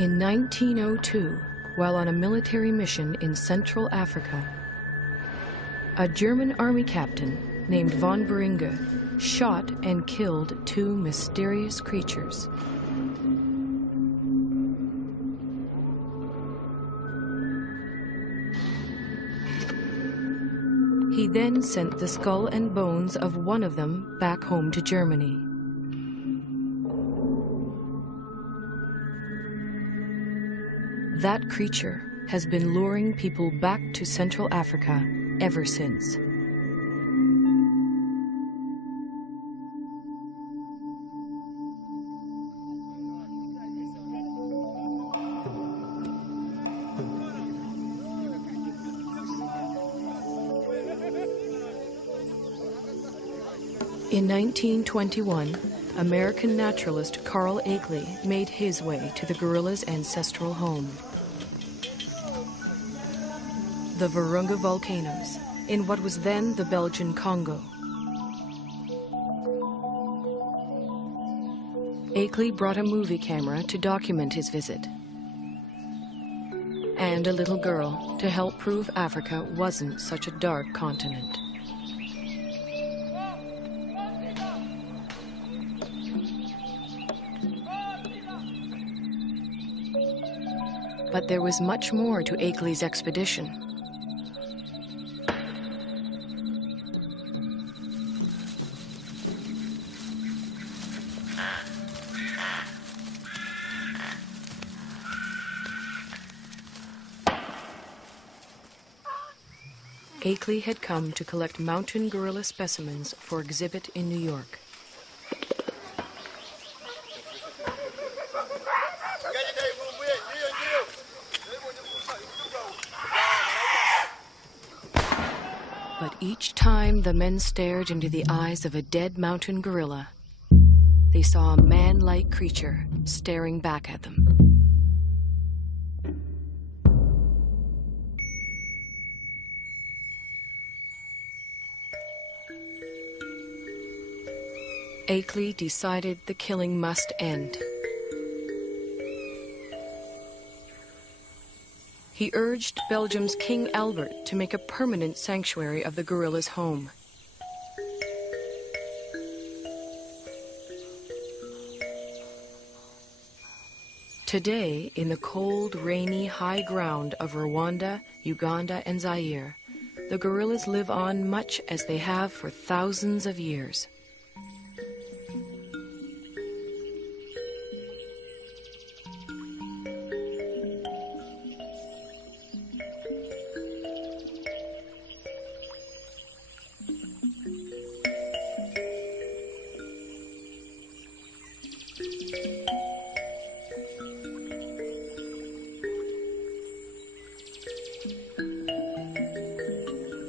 In 1902, while on a military mission in Central Africa, a German army captain named von Beringe shot and killed two mysterious creatures. He then sent the skull and bones of one of them back home to Germany. That creature has been luring people back to Central Africa ever since. In 1921, American naturalist Carl Akeley made his way to the gorilla's ancestral home. The Virunga volcanoes, in what was then the Belgian Congo. Akeley brought a movie camera to document his visit, and a little girl to help prove Africa wasn't such a dark continent. But there was much more to Akeley's expedition. Akeley had come to collect mountain gorilla specimens for exhibit in New York. But each time the men stared into the eyes of a dead mountain gorilla, they saw a man-like creature staring back at them. Akeley decided the killing must end. He urged Belgium's King Albert to make a permanent sanctuary of the gorilla's home. Today, in the cold, rainy, high ground of Rwanda, Uganda, and Zaire, the gorillas live on much as they have for thousands of years.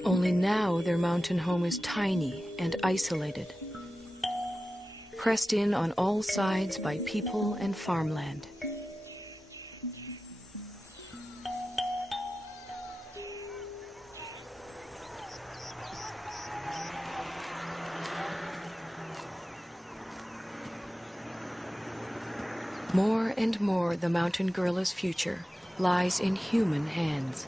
Only now their mountain home is tiny and isolated, pressed in on all sides by people and farmland. More and more, the mountain gorilla's future lies in human hands.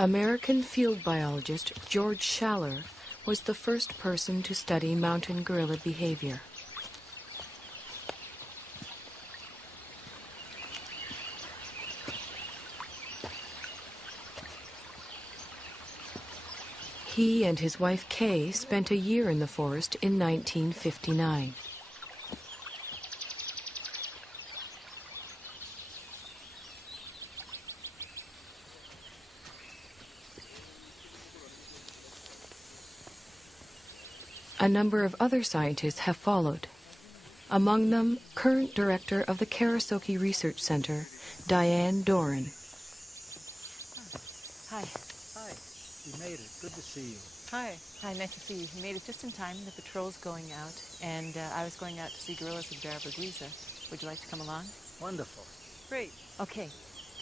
American field biologist George Schaller was the first person to study mountain gorilla behavior. He and his wife Kay spent a year in the forest in 1959. A number of other scientists have followed. Among them, current director of the Karasoke Research Center, Diane Doran. Hi. Hi. You made it. Good to see you. Hi. Hi, nice to see you. You made it just in time. The patrol's going out, and I was going out to see gorillas in Bwindi. Would you like to come along? Wonderful. Great. Okay.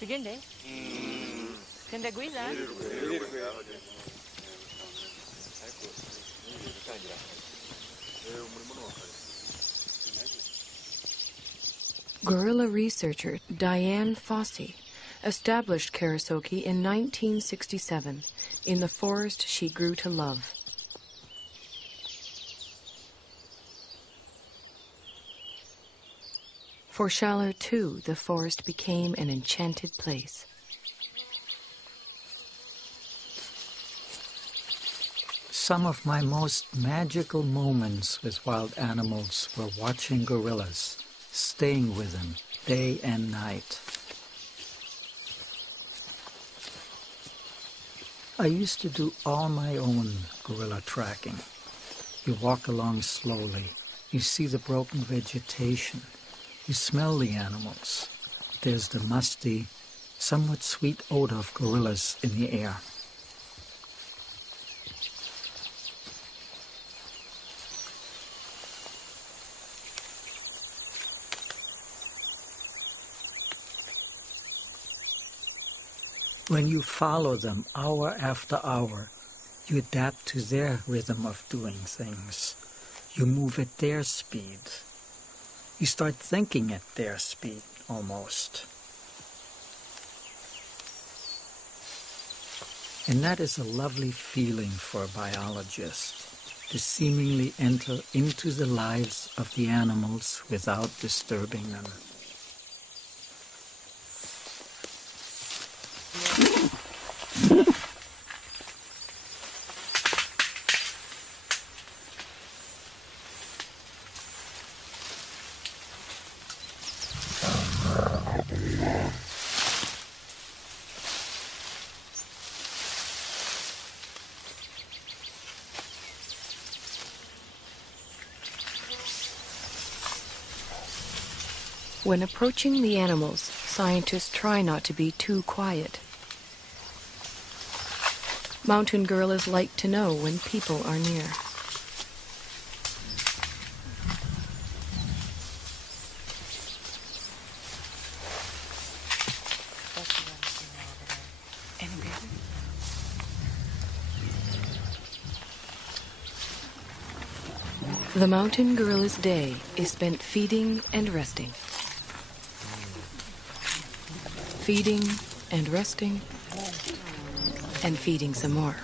Tugende. Tugende Gwiza. Gorilla researcher Diane Fossey established Karasoke in 1967 in the forest she grew to love. For Schaller, too, the forest became an enchanted place. Some of my most magical moments with wild animals were watching gorillas, staying with them day and night. I used to do all my own gorilla tracking. You walk along slowly, you see the broken vegetation, you smell the animals. There's the musty, somewhat sweet odor of gorillas in the air. When you follow them hour after hour, you adapt to their rhythm of doing things. You move at their speed. You start thinking at their speed, almost. And that is a lovely feeling for a biologist, to seemingly enter into the lives of the animals without disturbing them. When approaching the animals, scientists try not to be too quiet. Mountain gorillas like to know when people are near. The mountain gorilla's day is spent feeding and resting. Feeding and resting, and feeding some more.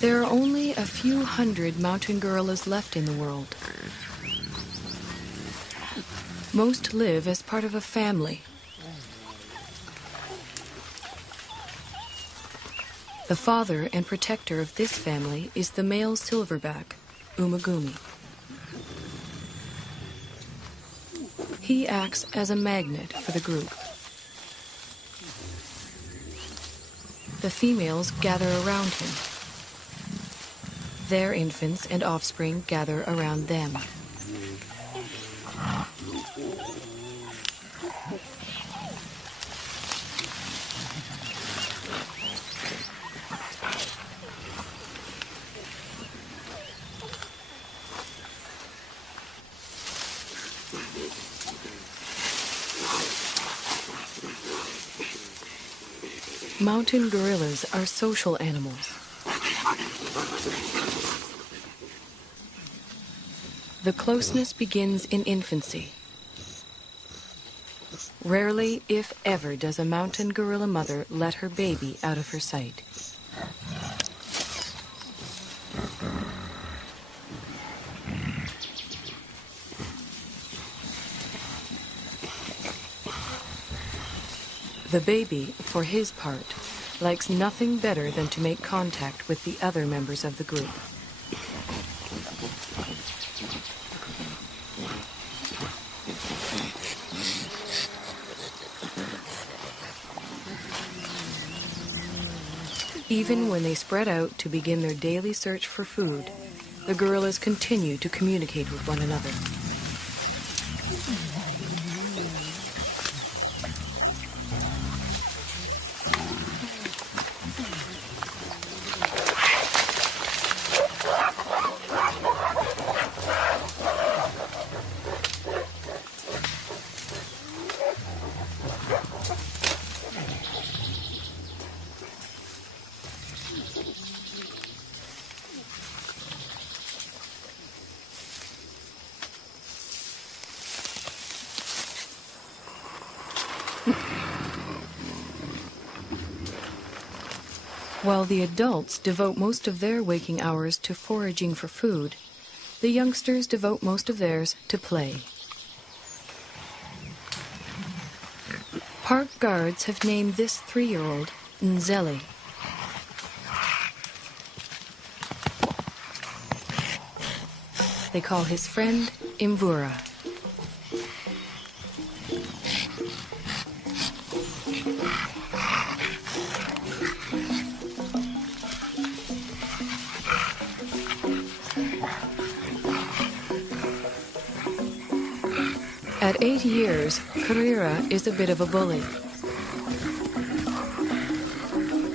There are only a few hundred mountain gorillas left in the world. Most live as part of a family. The father and protector of this family is the male silverback, Umagumi. He acts as a magnet for the group. The females gather around him. Their infants and offspring gather around them. Mountain gorillas are social animals. The closeness begins in infancy. Rarely, if ever, does a mountain gorilla mother let her baby out of her sight. The baby, for his part, likes nothing better than to make contact with the other members of the group. Even when they spread out to begin their daily search for food, the gorillas continue to communicate with one another. While the adults devote most of their waking hours to foraging for food, the youngsters devote most of theirs to play. Park guards have named this 3-year-old Nzeli. They call his friend Imvura. At 8 years, Karira is a bit of a bully.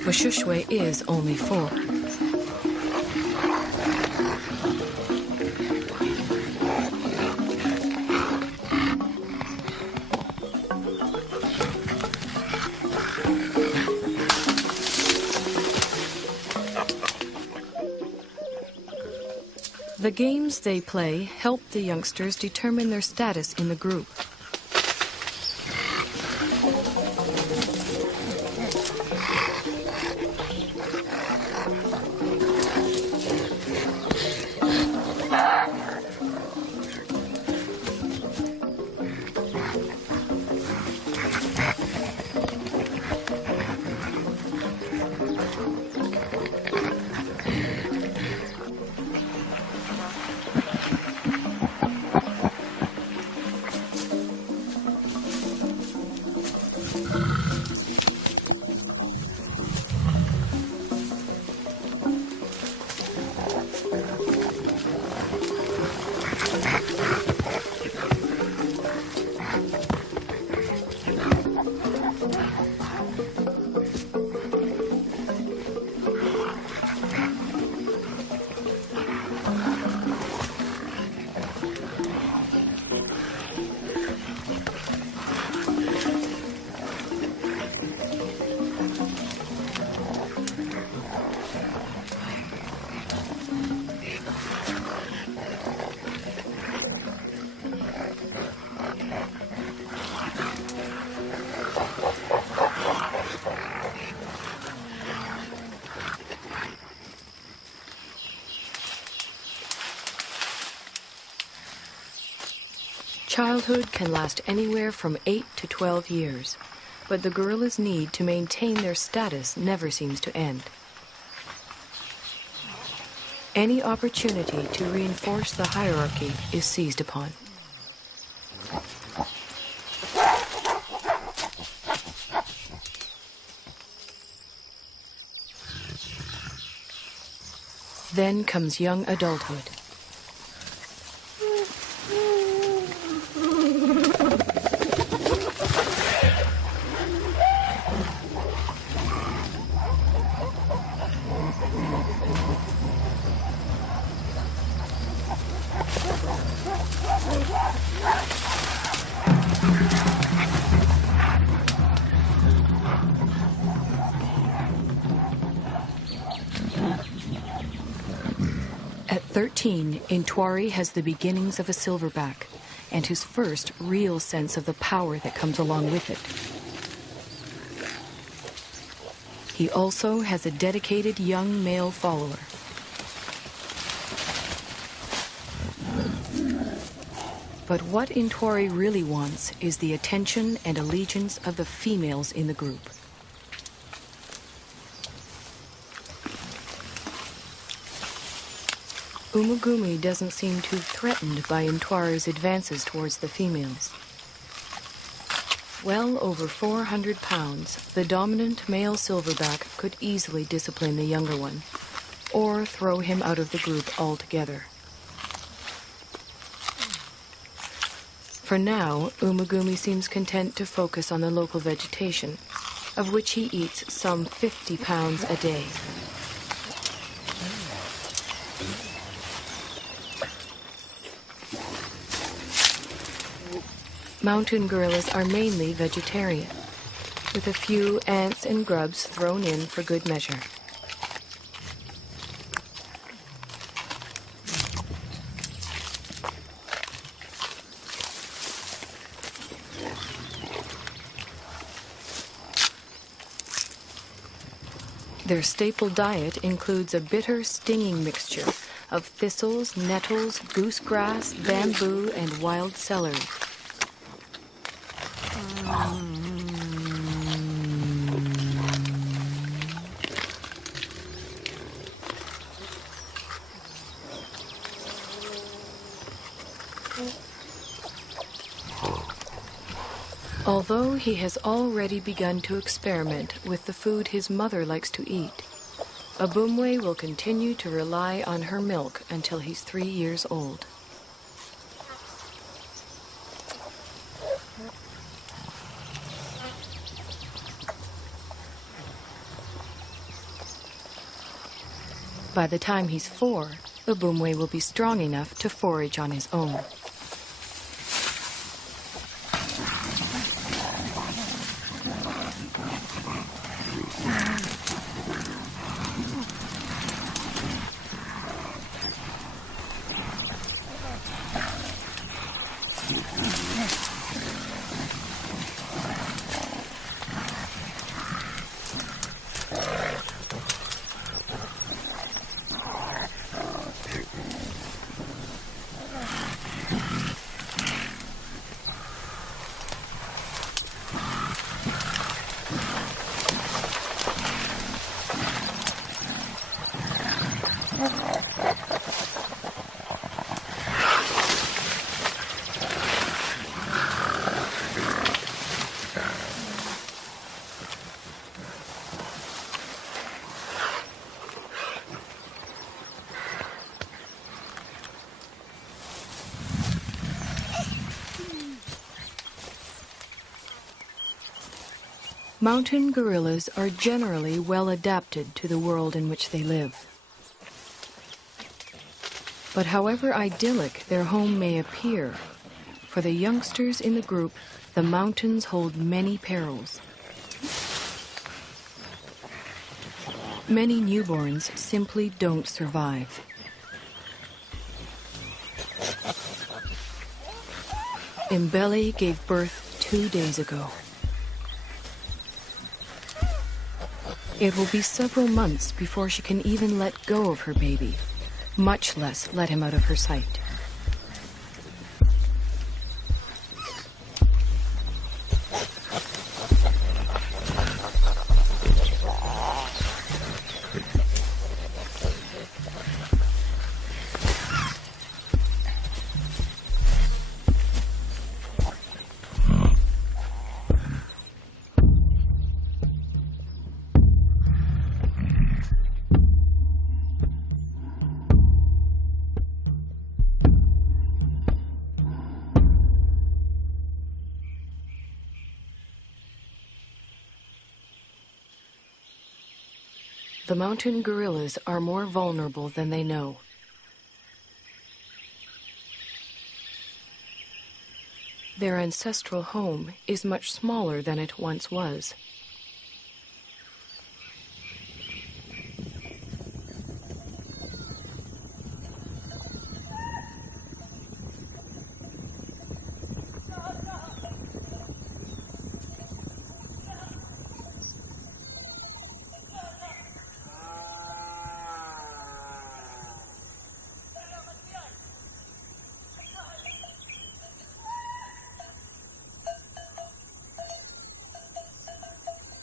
Washushwe is only 4. The games they play help the youngsters determine their status in the group. Childhood can last anywhere from 8 to 12 years, but the gorillas' need to maintain their status never seems to end. Any opportunity to reinforce the hierarchy is seized upon. Then comes young adulthood. At 13, Intwari has the beginnings of a silverback and his first real sense of the power that comes along with it. He also has a dedicated young male follower. But what Intwari really wants is the attention and allegiance of the females in the group. Umugumi doesn't seem too threatened by Intwari's advances towards the females. Well over 400 pounds, the dominant male silverback could easily discipline the younger one, or throw him out of the group altogether. For now, Umugumi seems content to focus on the local vegetation, of which he eats some 50 pounds a day. Mountain gorillas are mainly vegetarian, with a few ants and grubs thrown in for good measure. Their staple diet includes a bitter, stinging mixture of thistles, nettles, goosegrass, bamboo, and wild celery. Although he has already begun to experiment with the food his mother likes to eat, Abumwe will continue to rely on her milk until he's 3 years old. By the time he's 4, Abumwe will be strong enough to forage on his own. Mountain gorillas are generally well adapted to the world in which they live. But however idyllic their home may appear, for the youngsters in the group, the mountains hold many perils. Many newborns simply don't survive. Mbele gave birth 2 days ago. It will be several months before she can even let go of her baby, much less let him out of her sight. The mountain gorillas are more vulnerable than they know. Their ancestral home is much smaller than it once was.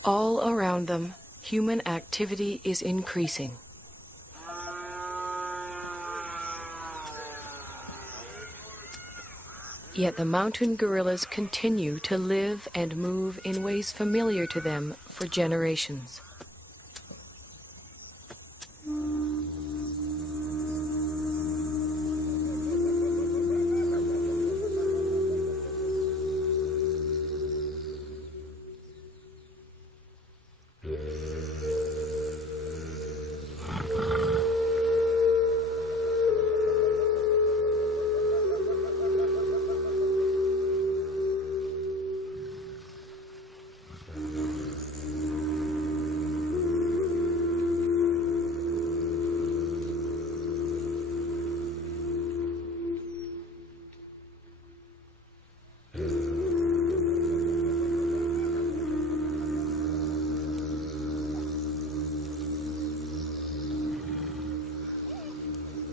All around them, human activity is increasing. Yet the mountain gorillas continue to live and move in ways familiar to them for generations.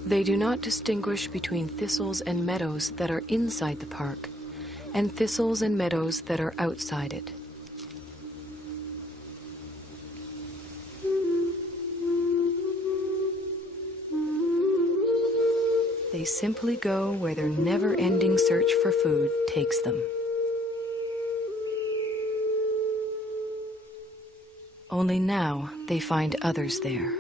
They do not distinguish between thistles and meadows that are inside the park and thistles and meadows that are outside it. They simply go where their never-ending search for food takes them. Only now they find others there.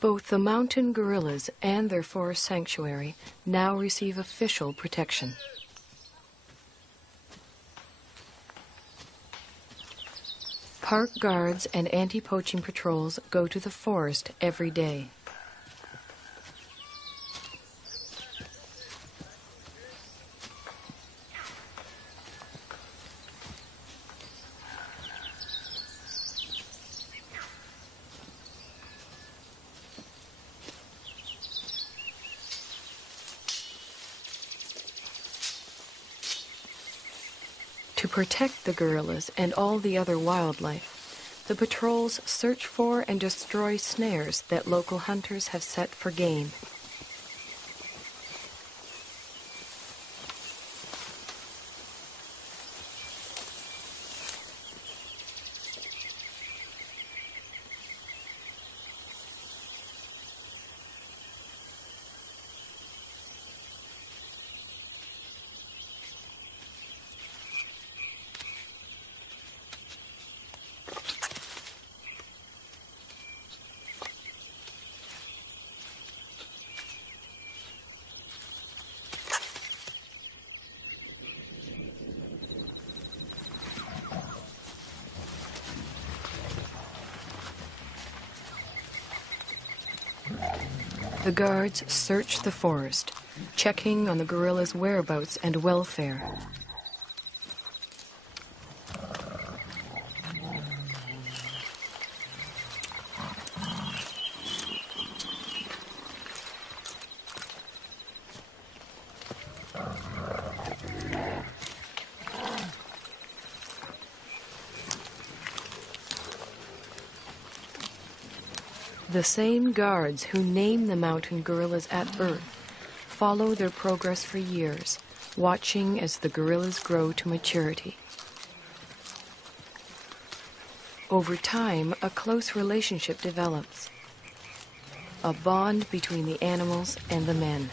Both the mountain gorillas and their forest sanctuary now receive official protection. Park guards and anti-poaching patrols go to the forest every day. To protect the gorillas and all the other wildlife, the patrols search for and destroy snares that local hunters have set for game. The guards search the forest, checking on the gorillas' whereabouts and welfare. The same guards who name the mountain gorillas at birth follow their progress for years, watching as the gorillas grow to maturity. Over time, a close relationship develops, a bond between the animals and the men.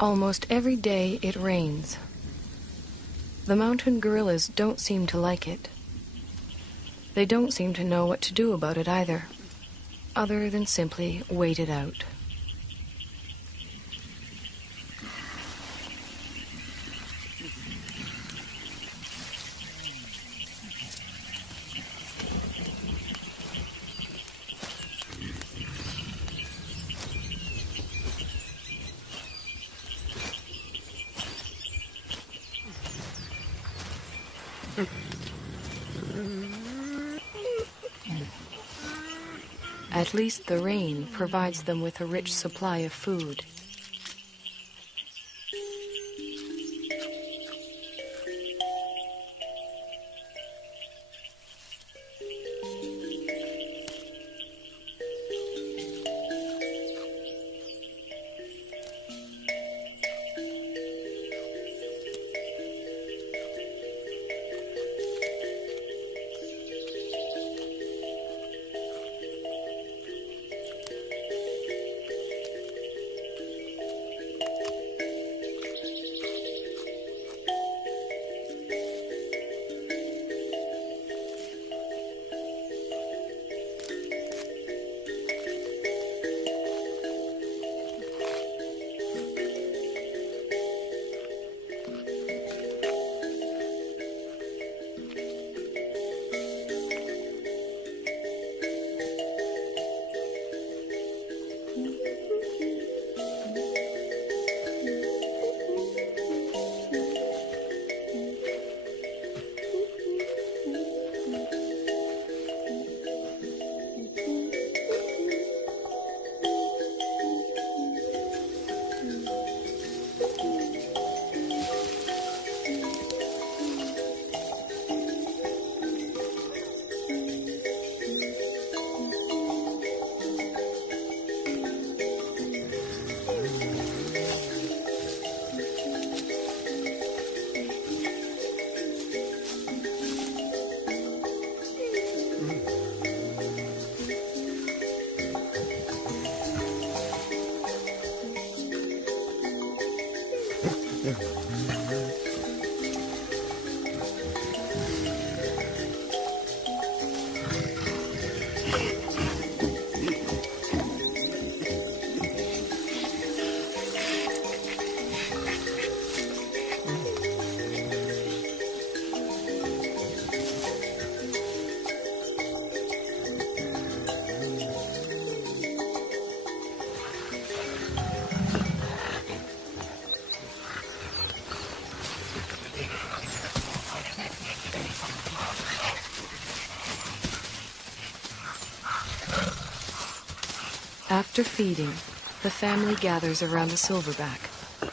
Almost every day it rains. The mountain gorillas don't seem to like it. They don't seem to know what to do about it either, other than simply wait it out. At least the rain provides them with a rich supply of food. After feeding, the family gathers around the silverback,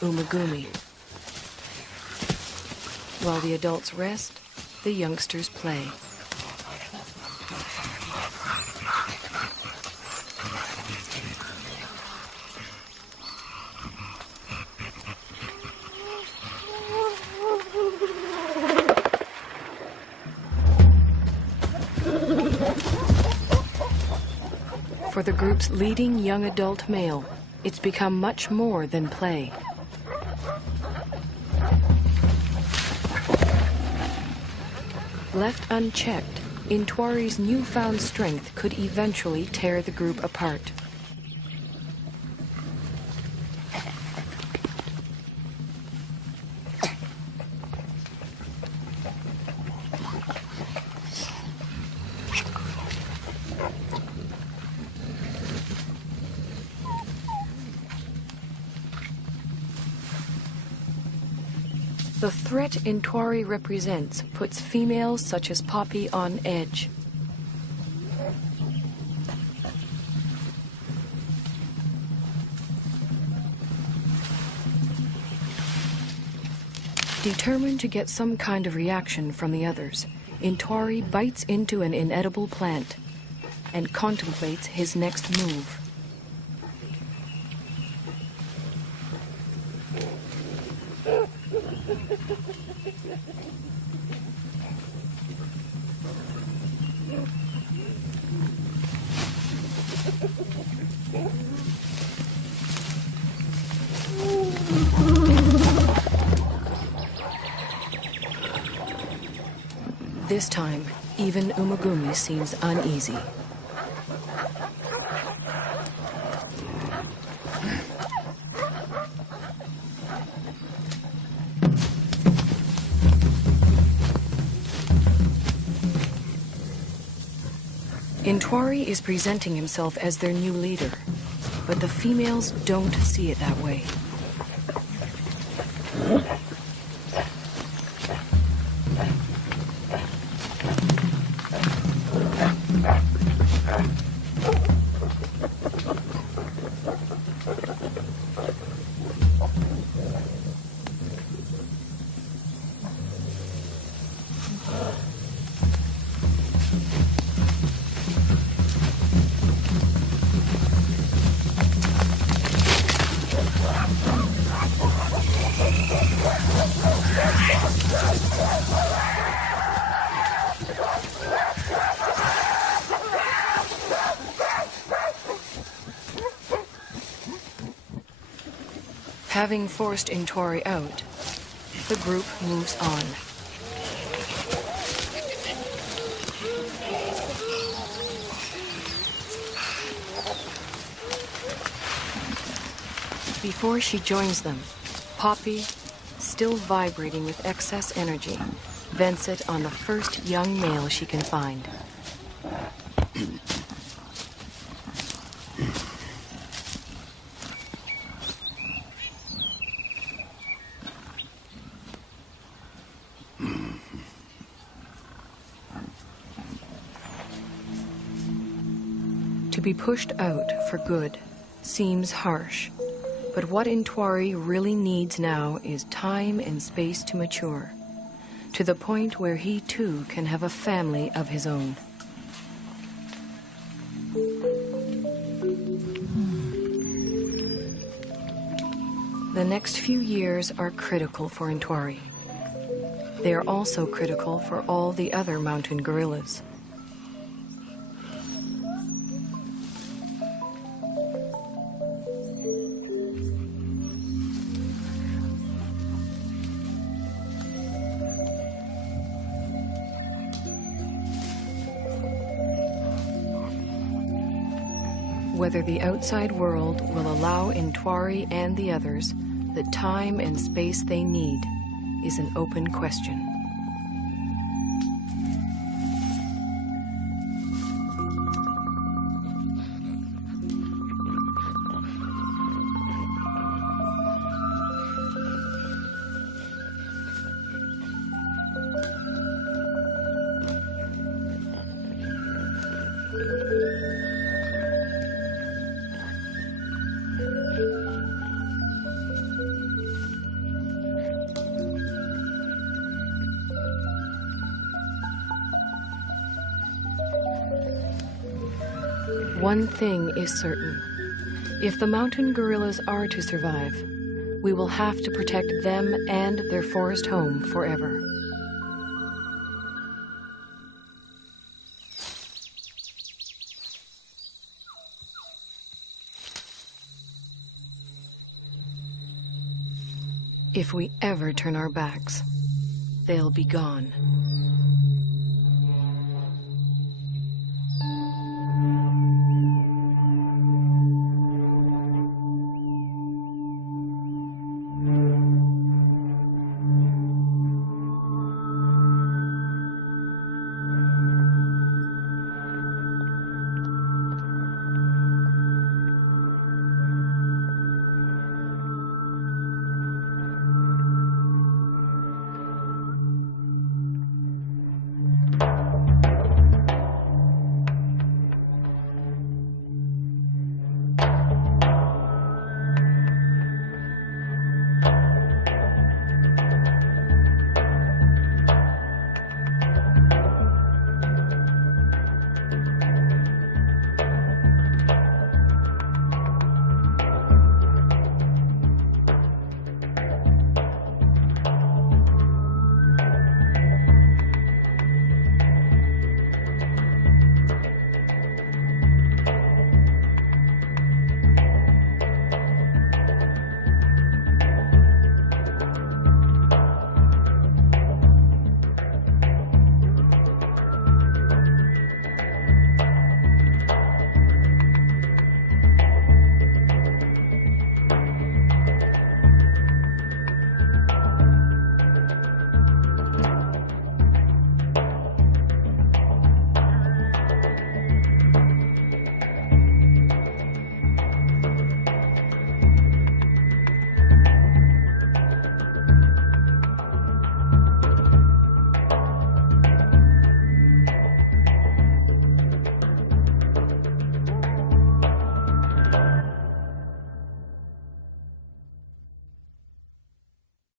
Umagumi. While the adults rest, the youngsters play. For the group's leading young adult male, it's become much more than play. Left unchecked, Intwari's newfound strength could eventually tear the group apart. The threat Intwari represents puts females such as Poppy on edge. Determined to get some kind of reaction from the others, Intwari bites into an inedible plant and contemplates his next move. This time, even Umagumi seems uneasy. Intwari is presenting himself as their new leader, but the females don't see it that way. Having forced Intwari out, the group moves on. Before she joins them, Poppy, still vibrating with excess energy, vents it on the first young male she can find. To be pushed out for good seems harsh, but what Intwari really needs now is time and space to mature, to the point where he too can have a family of his own. The next few years are critical for Intwari. They are also critical for all the other mountain gorillas. Whether the outside world will allow Intwari and the others the time and space they need is an open question. One thing is certain. If the mountain gorillas are to survive, we will have to protect them and their forest home forever. If we ever turn our backs, they'll be gone.